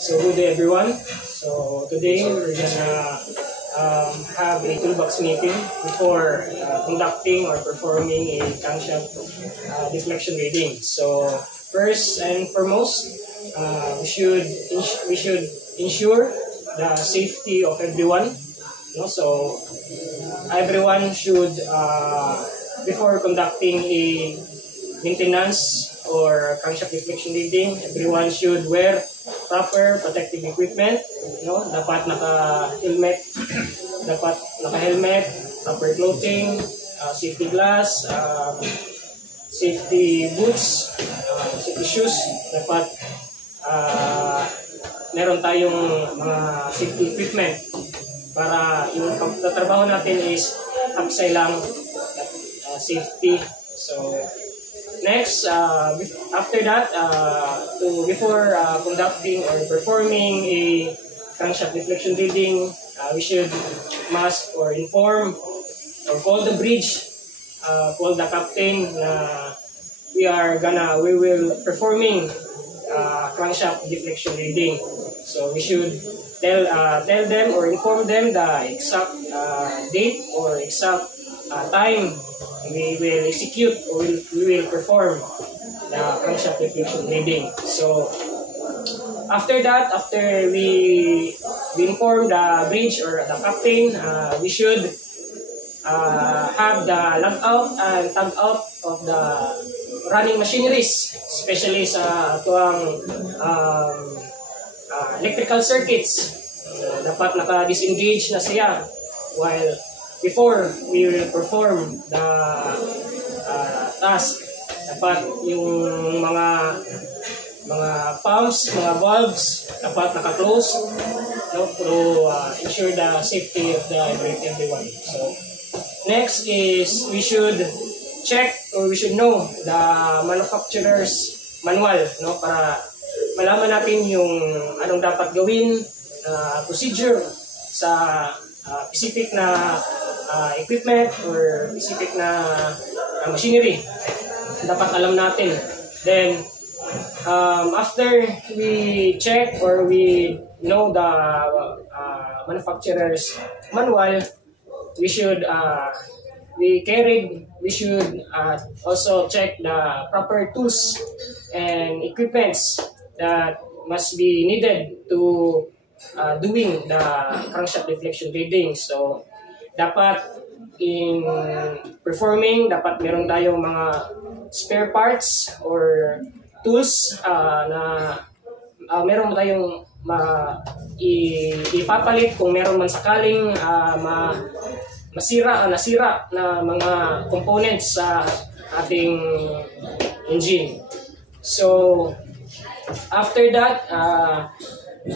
So good day everyone. So today we're gonna have a toolbox meeting before conducting or performing a crankshaft deflection reading. So first and foremost, we should ensure the safety of everyone. So everyone should before conducting a maintenance or crankshaft deflection reading, everyone should wear proper protective equipment. Dapat naka-helmet, proper clothing, safety glass, safety boots, safety shoes. Dapat meron tayong mga safety equipment para yung trabaho natin is lang safety. So next, after that, before conducting or performing a crankshaft deflection reading, we must inform or call the bridge, call the captain na we will performing crankshaft deflection reading. So we should tell them or inform them the exact date or exact time we will execute or we will perform the crankshaft deflection reading. So after that, after we inform the bridge or the captain, we should have the logout and tag out of the running machineries, especially sa tuwang electrical circuits. Dapat naka-disengage na siya while before we will perform the task. Dapat yung mga pumps, mga valves dapat naka-close, to ensure the safety of everyone. So next is we should check or we should know the manufacturer's manual, para malaman natin yung anong dapat gawin, procedure sa specific na equipment or specific na machinery. Dapat alam natin. Then after we check or we know the manufacturer's manual, we should also check the proper tools and equipments that must be needed to doing the crankshaft deflection reading. So dapat in performing, dapat meron tayong mga spare parts or tools na meron tayong ipapalit kung meron man sakaling nasira na mga components sa ating engine. So after that,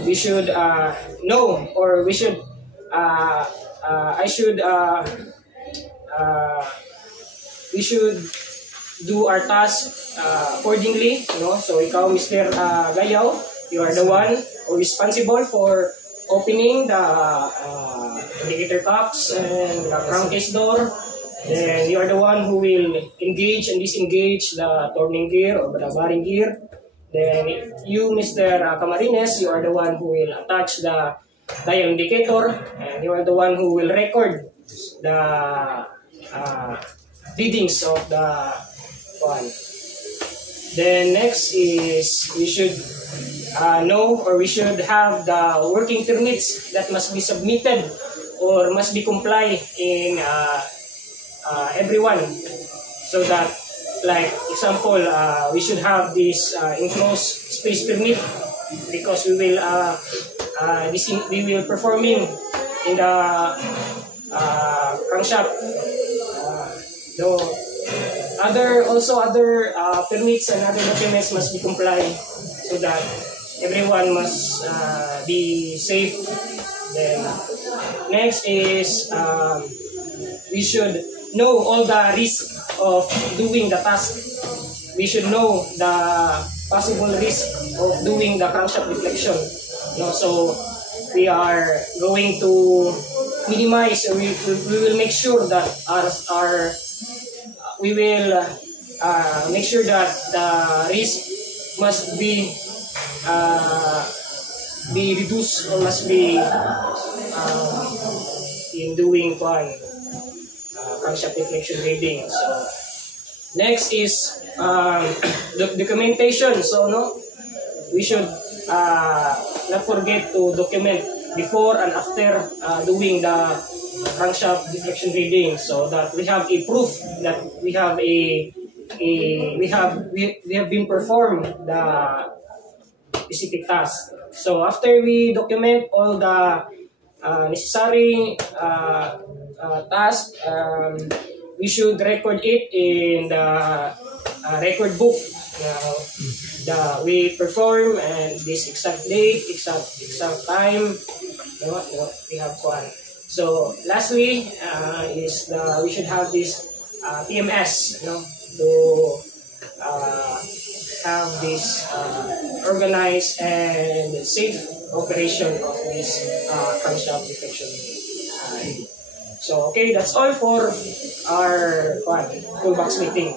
we should know, or we should we should do our task accordingly. So ikaw, Mr. Gayaw, you are the one responsible for opening the indicator cocks and the crankcase door. Then you are the one who will engage and disengage the turning gear or the bearing gear. Then you, Mr. Camarines, you are the one who will attach the dial indicator, and you are the one who will record the readings of the one. Then next is we should know, or we should have the working permits that must be submitted or must be complied in everyone, so that, like example, we should have this enclosed space permit, because we will performing in the crankshaft. Other permits and other documents must be complied, so that everyone must be safe. Then next is we should know all the risks of doing the task. We should know the possible risk of doing the crankshaft deflection. So we are going to minimize, or we will make sure that we will make sure that the risk must be be reduced or must be in doing crankshaft deflection reading. So next is documentation. So we should not forget to document before and after doing the crankshaft deflection reading, so that we have a proof that we have we have been performed the specific task. So after we document all the necessary tasks, we should record it in the record book. We perform and this exact date, exact time, we have one. So lastly is we should have this TMS, to have this organized and safe operation of this crankshaft deflection. So okay, that's all for our toolbox meeting.